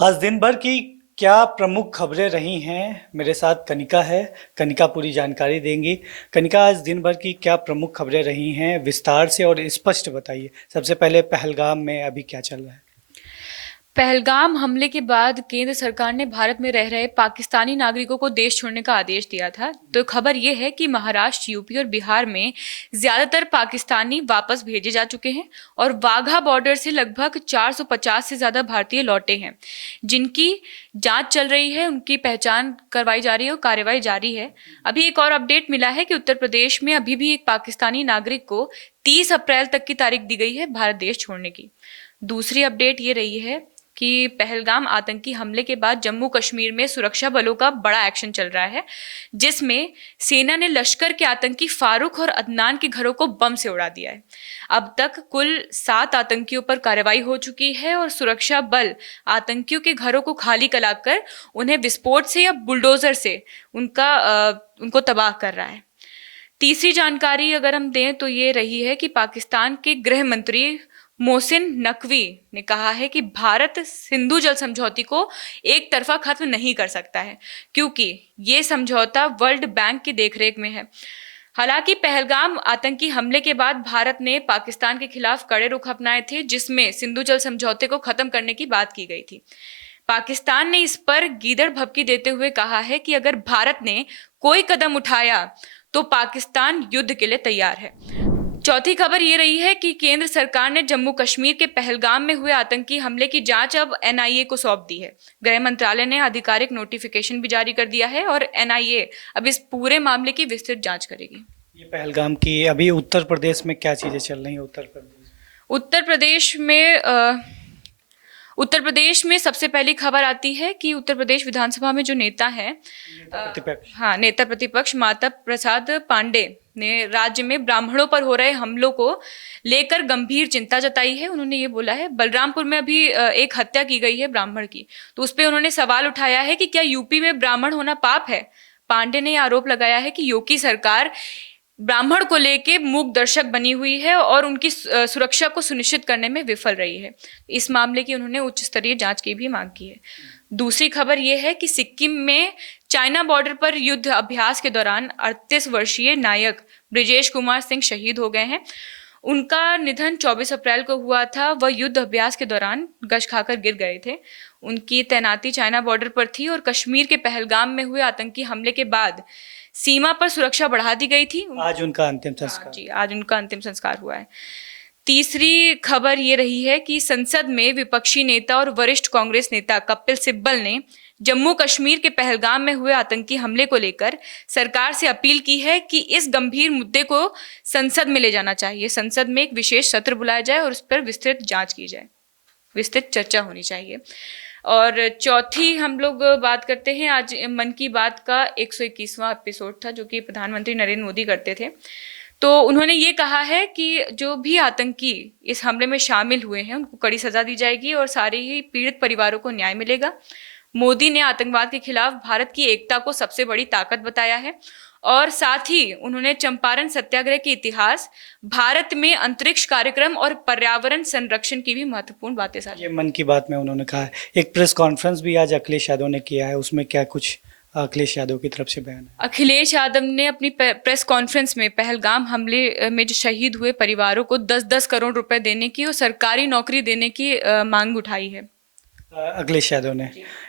आज दिन भर की क्या प्रमुख खबरें रही हैं? मेरे साथ कनिका है। कनिका पूरी जानकारी देंगी। कनिका, आज दिन भर की क्या प्रमुख खबरें रही हैं, विस्तार से और स्पष्ट बताइए। सबसे पहले पहलगाम में अभी क्या चल रहा है? पहलगाम हमले के बाद केंद्र सरकार ने भारत में रह रहे पाकिस्तानी नागरिकों को देश छोड़ने का आदेश दिया था। तो खबर यह है कि महाराष्ट्र, यूपी और बिहार में ज्यादातर पाकिस्तानी वापस भेजे जा चुके हैं और वाघा बॉर्डर से लगभग 450 से ज्यादा भारतीय लौटे हैं, जिनकी जांच चल रही है, उनकी पहचान करवाई जा रही है और कार्रवाई जारी है। अभी एक और अपडेट मिला है कि उत्तर प्रदेश में अभी भी एक पाकिस्तानी नागरिक को 30 अप्रैल तक की तारीख दी गई है भारत देश छोड़ने की। दूसरी अपडेट ये रही है कि पहलगाम आतंकी हमले के बाद जम्मू कश्मीर में सुरक्षा बलों का बड़ा एक्शन चल रहा है, जिसमें सेना ने लश्कर के आतंकी फारूक और अदनान के घरों को बम से उड़ा दिया है। अब तक कुल 7 आतंकियों पर कार्रवाई हो चुकी है और सुरक्षा बल आतंकियों के घरों को खाली कराकर उन्हें विस्फोट से या बुलडोजर से उनको तबाह कर रहा है। तीसरी जानकारी अगर हम दें तो ये रही है कि पाकिस्तान के गृह मंत्री मोहसिन नकवी ने कहा है कि भारत सिंधु जल समझौते को एक तरफा खत्म नहीं कर सकता है, क्योंकि ये समझौता वर्ल्ड बैंक की देखरेख में है। हालांकि पहलगाम आतंकी हमले के बाद भारत ने पाकिस्तान के खिलाफ कड़े रुख अपनाए थे, जिसमें सिंधु जल समझौते को खत्म करने की बात की गई थी। पाकिस्तान ने इस पर गीदड़ भभकी देते हुए कहा है कि अगर भारत ने कोई कदम उठाया तो पाकिस्तान युद्ध के लिए तैयार है। चौथी खबर ये रही है कि केंद्र सरकार ने जम्मू कश्मीर के पहलगाम में हुए आतंकी हमले की जांच अब एनआईए को सौंप दी है। गृह मंत्रालय ने आधिकारिक नोटिफिकेशन भी जारी कर दिया है और एनआईए अब इस पूरे मामले की विस्तृत जांच करेगी। ये पहलगाम की अभी उत्तर प्रदेश में क्या चीज़ें चल रही हैं? उत्तर प्रदेश उत्तर प्रदेश में उत्तर प्रदेश में सबसे पहली खबर आती है कि उत्तर प्रदेश विधानसभा में जो नेता है, प्रतिपक्ष। हाँ, नेता प्रतिपक्ष माता प्रसाद पांडे ने राज्य में ब्राह्मणों पर हो रहे हमलों को लेकर गंभीर चिंता जताई है। उन्होंने ये बोला है, बलरामपुर में अभी एक हत्या की गई है ब्राह्मण की, तो उस पर उन्होंने सवाल उठाया है कि क्या यूपी में ब्राह्मण होना पाप है। पांडे ने आरोप लगाया है कि योगी सरकार ब्राह्मण को लेके मूक दर्शक बनी हुई है और उनकी सुरक्षा को सुनिश्चित करने में विफल रही है। इस मामले की उन्होंने उच्च स्तरीय जांच की भी मांग की है। दूसरी खबर यह है कि सिक्किम में चाइना बॉर्डर पर युद्ध अभ्यास के दौरान 38 वर्षीय नायक ब्रिजेश कुमार सिंह शहीद हो गए हैं। उनका निधन 24 अप्रैल को हुआ था। वह युद्ध अभ्यास के दौरान गश खाकर गिर गए थे। उनकी तैनाती चाइना बॉर्डर पर थी और कश्मीर के पहलगाम में हुए आतंकी हमले के बाद सीमा पर सुरक्षा बढ़ा दी गई थी। आज उनका अंतिम हाँ संस्कार। जी, आज उनका अंतिम संस्कार हुआ है। तीसरी खबर ये रही है कि संसद में विपक्षी नेता और वरिष्ठ कांग्रेस नेता कपिल सिब्बल ने जम्मू कश्मीर के पहलगाम में हुए आतंकी हमले को लेकर सरकार से अपील की है कि इस गंभीर मुद्दे को संसद में ले जाना चाहिए। संसद में एक विशेष सत्र बुलाया जाए और उस पर विस्तृत जांच की जाए, विस्तृत चर्चा होनी चाहिए। और चौथी हम लोग बात करते हैं, आज मन की बात का 121वां एपिसोड था, जो कि प्रधानमंत्री नरेंद्र मोदी करते थे। तो उन्होंने ये कहा है कि जो भी आतंकी इस हमले में शामिल हुए हैं उनको कड़ी सजा दी जाएगी और सारे ही पीड़ित परिवारों को न्याय मिलेगा। मोदी ने आतंकवाद के खिलाफ भारत की एकता को सबसे बड़ी ताकत बताया है और साथ ही उन्होंने चंपारण सत्याग्रह के इतिहास, भारत में अंतरिक्ष कार्यक्रम और पर्यावरण संरक्षण की भी महत्वपूर्ण बातें साझा। ये मन की बात में उन्होंने कहा है। एक प्रेस कॉन्फ्रेंस भी आज अखिलेश यादव ने किया है, उसमें क्या कुछ अखिलेश यादव की तरफ से बयान है? अखिलेश यादव ने अपनी प्रेस कॉन्फ्रेंस में पहलगाम हमले में जो शहीद हुए परिवारों को 10-10 करोड़ रुपए देने की और सरकारी नौकरी देने की मांग उठाई है। अखिलेश यादव ने।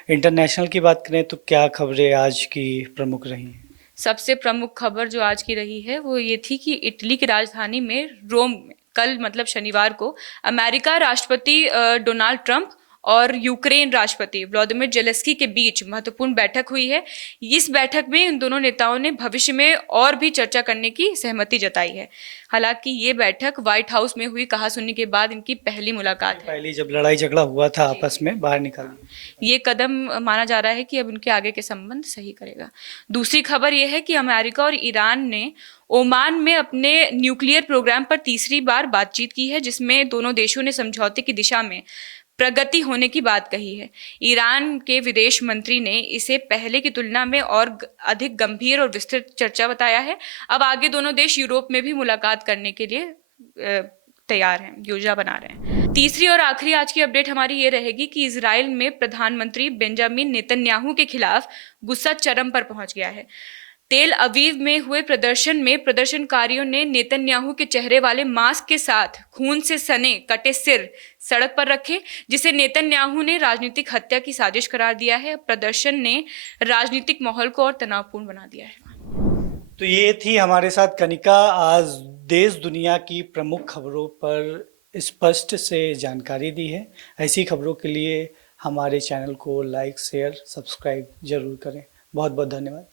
इंटरनेशनल की बात करें तो क्या खबरें आज की प्रमुख रही हैं? सबसे प्रमुख खबर जो आज की रही है वो ये थी कि इटली की राजधानी में रोम में कल मतलब शनिवार को अमेरिका राष्ट्रपति डोनाल्ड ट्रंप और यूक्रेन राष्ट्रपति व्लादिमीर जेलेंस्की के बीच महत्वपूर्ण बैठक हुई है। इस बैठक में इन दोनों नेताओं ने भविष्य में और भी चर्चा करने की सहमति जताई है। हालांकि ये बैठक व्हाइट हाउस में हुई कहासुनी के बाद इनकी पहली मुलाकात है। पहली जब लड़ाई झगड़ा हुआ था आपस में, बाहर निकाल ये कदम माना जा रहा है कि अब उनके आगे के संबंध सही करेगा। दूसरी खबर यह है कि अमेरिका और ईरान ने ओमान में अपने न्यूक्लियर प्रोग्राम पर तीसरी बार बातचीत की है, जिसमें दोनों देशों ने समझौते की दिशा में प्रगति होने की बात कही है। ईरान के विदेश मंत्री ने इसे पहले की तुलना में और अधिक गंभीर और विस्तृत चर्चा बताया है। अब आगे दोनों देश यूरोप में भी मुलाकात करने के लिए तैयार हैं, योजना बना रहे हैं। तीसरी और आखिरी आज की अपडेट हमारी ये रहेगी कि इजराइल में प्रधानमंत्री बेंजामिन नेतन्याहू के खिलाफ गुस्सा चरम पर पहुंच गया है। तेल अवीव में हुए प्रदर्शन में प्रदर्शनकारियों ने नेतन्याहू के चेहरे वाले मास्क के साथ खून से सने कटे सिर सड़क पर रखे, जिसे नेतन्याहू ने राजनीतिक हत्या की साजिश करार दिया है। प्रदर्शन ने राजनीतिक माहौल को और तनावपूर्ण बना दिया है। तो ये थी हमारे साथ कनिका, आज देश दुनिया की प्रमुख खबरों पर स्पष्ट से जानकारी दी है। ऐसी खबरों के लिए हमारे चैनल को लाइक, शेयर, सब्सक्राइब जरूर करें। बहुत बहुत धन्यवाद।